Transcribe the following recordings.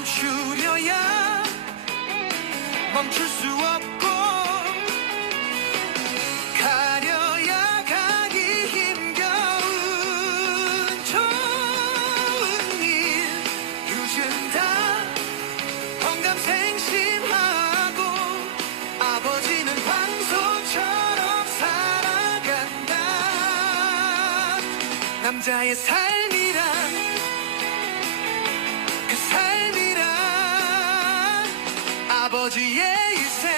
멈추려야 멈출 수 없고 가려야 가기 힘겨운 좋은 일. 요즘 다 건강생심하고 아버지는 방송처럼 살아간다. 남자의 삶이란 아버지의 일생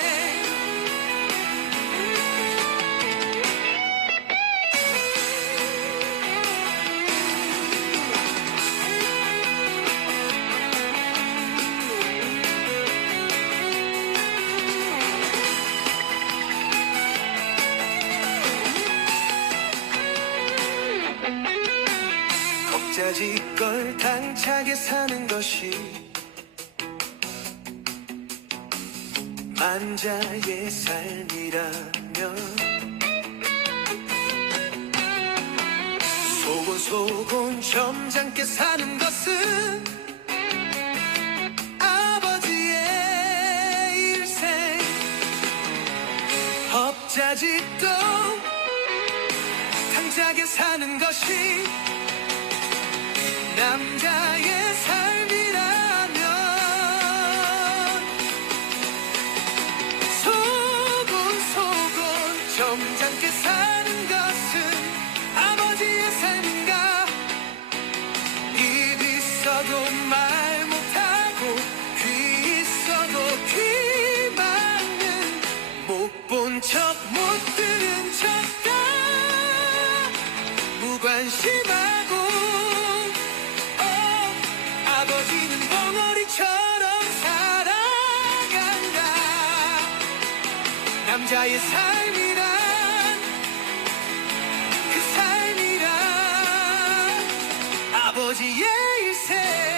겁자지껄 당차게 사는 것이 만자의 삶이라면 소곤 소곤 점잖게 사는 것은 아버지의 일생. 업자짓도 당차게 사는 것이 점잖게 사는 것은 아버지의 삶인가? 입 있어도 말 못하고 귀 있어도 귀 막는 못 본 척 못 들은 척다. 무관심하고 어, 아버지는 벙어리처럼 살아간다. 남자의 삶이 아버지의 일생.